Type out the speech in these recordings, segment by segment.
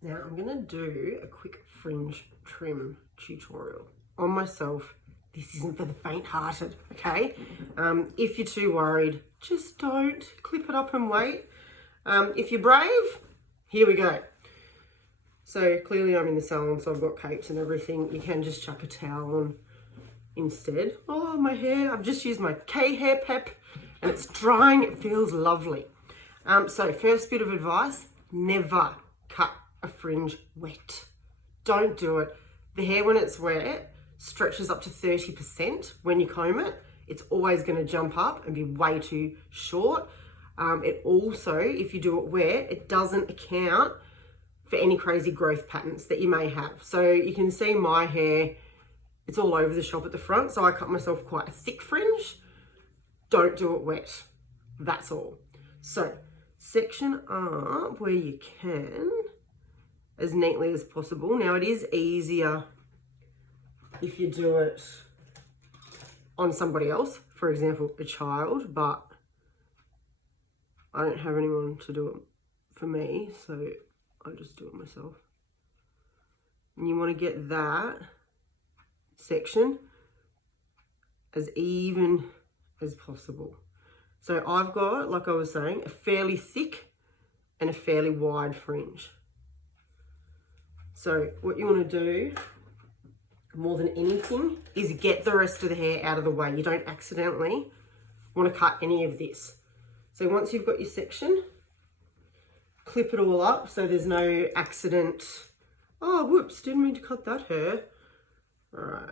Now I'm gonna do a quick fringe trim tutorial on myself. This isn't for the faint-hearted, okay? If you're too worried, just don't. Clip it up and wait. If you're brave, here we go. So clearly I'm in the salon, so I've got capes and everything. You can just chuck a towel on instead. Oh, my hair, I've just used my K hair pep and it's drying, it feels lovely. So first bit of advice, never cut a fringe wet. Don't do it. The hair when it's wet stretches up to 30% when you comb it. It's always going to jump up and be way too short. It also, if you do it wet, it doesn't account for any crazy growth patterns that you may have. So you can see my hair, it's all over the shop at the front. So I cut myself quite a thick fringe. Don't do it wet. That's all. So section up where you can as neatly as possible. Now it is easier if you do it on somebody else, for example, a child, but I don't have anyone to do it for me, so I just do it myself. And you want to get that section as even as possible. So I've got, like I was saying, a fairly thick and a fairly wide fringe. So what you want to do more than anything is get the rest of the hair out of the way. You don't accidentally want to cut any of this. So once you've got your section, clip it all up so there's no accident. Oh, whoops, didn't mean to cut that hair. All right.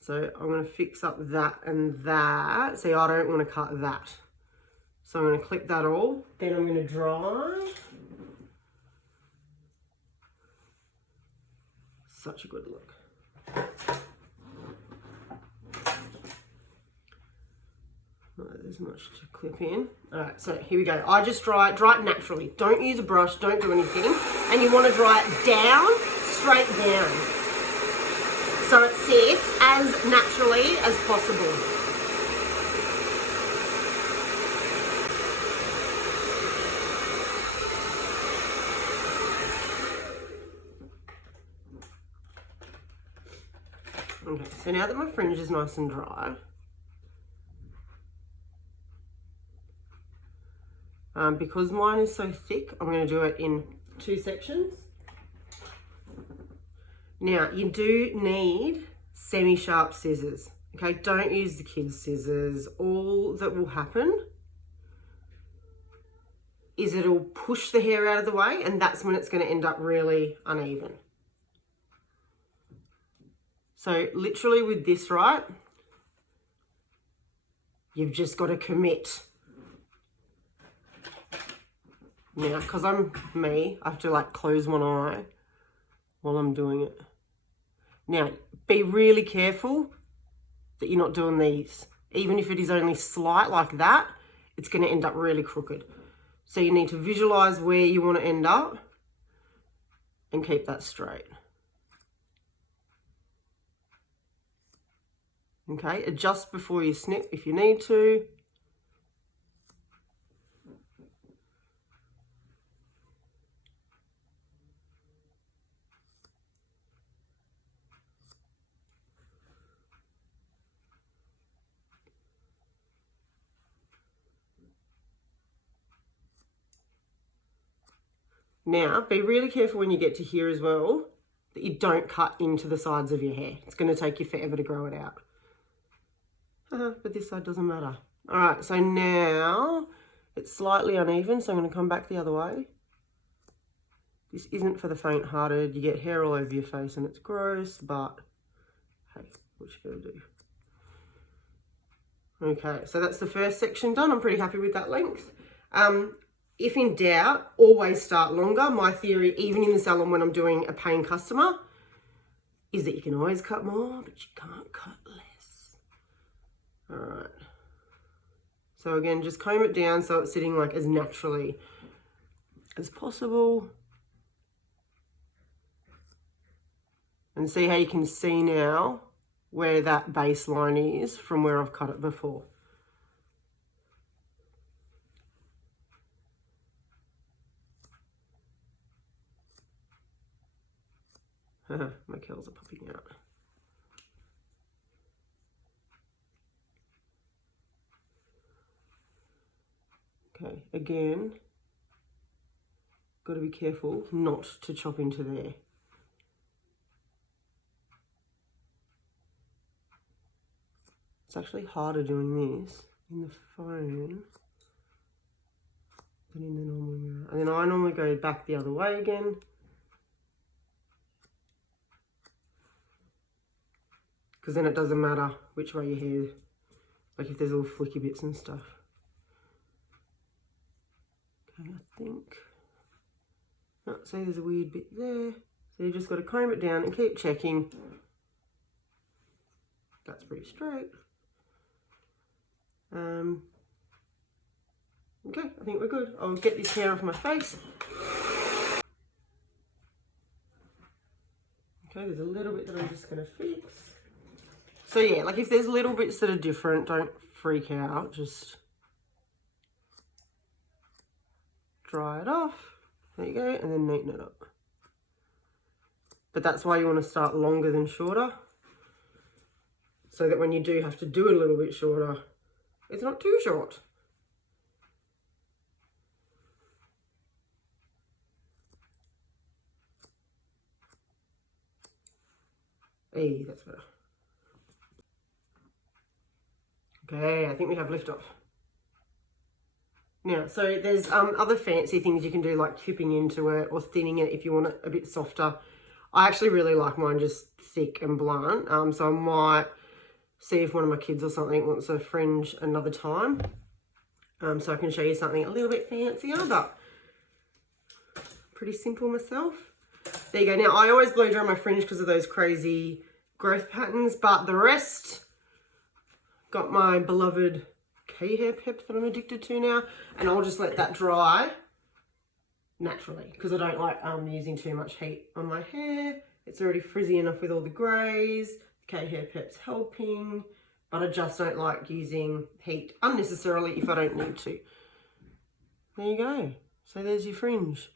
So I'm going to fix up that and that. See, I don't want to cut that. So I'm going to clip that all. Then I'm going to dry. Such a good look. Not as much to clip in. All right, so here we go. I just dry it naturally. Don't use a brush, don't do anything. And you want to dry it down, straight down. So it sits as naturally as possible. Okay, so now that my fringe is nice and dry, because mine is so thick, I'm going to do it in 2 sections. Now, you do need semi-sharp scissors, okay? Don't use the kids' scissors. All that will happen is it'll push the hair out of the way, and that's when it's going to end up really uneven. So literally with this, right, you've just got to commit. Now, because I'm me, I have to like close one eye while I'm doing it. Now, be really careful that you're not doing these. Even if it is only slight like that, it's going to end up really crooked. So you need to visualize where you want to end up and keep that straight. Okay, adjust before you snip if you need to. Now, be really careful when you get to here as well, that you don't cut into the sides of your hair. It's going to take you forever to grow it out. But this side doesn't matter. All right, so now it's slightly uneven, so I'm going to come back the other way. This isn't for the faint-hearted. You get hair all over your face and it's gross, but hey, what you going to do? Okay, so that's the first section done. I'm pretty happy with that length. If in doubt, always start longer. My theory, even in the salon when I'm doing a paying customer, is that you can always cut more, but you can't cut less. All right. So again, just comb it down so it's sitting like as naturally as possible. And see how you can see now where that baseline is from where I've cut it before. My curls are popping out. Okay, again, got to be careful not to chop into there. It's actually harder doing this in the phone than in the normal mirror. And then I normally go back the other way again. Because then it doesn't matter which way your hair, like if there's little flicky bits and stuff. Okay, I think, oh, see there's a weird bit there. So you just got to comb it down and keep checking. That's pretty straight. Okay, I think we're good. I'll get this hair off my face. Okay, there's a little bit that I'm just going to fix. So yeah, like if there's little bits that are different, don't freak out. Just dry it off. There you go, and then neaten it up. But that's why you want to start longer than shorter, so that when you do have to do it a little bit shorter, it's not too short. Hey, that's better. Okay, I think we have liftoff. Now, so there's other fancy things you can do, like chipping into it or thinning it if you want it a bit softer. I actually really like mine just thick and blunt, so I might see if one of my kids or something wants a fringe another time, so I can show you something a little bit fancier, but pretty simple myself. There you go. Now, I always blow dry my fringe because of those crazy growth patterns, but the rest, got my beloved K-hair pep that I'm addicted to now, and I'll just let that dry naturally because I don't like using too much heat on my hair. It's already frizzy enough with all the greys. K-hair pep's helping, but I just don't like using heat unnecessarily if I don't need to. There you go. So there's your fringe.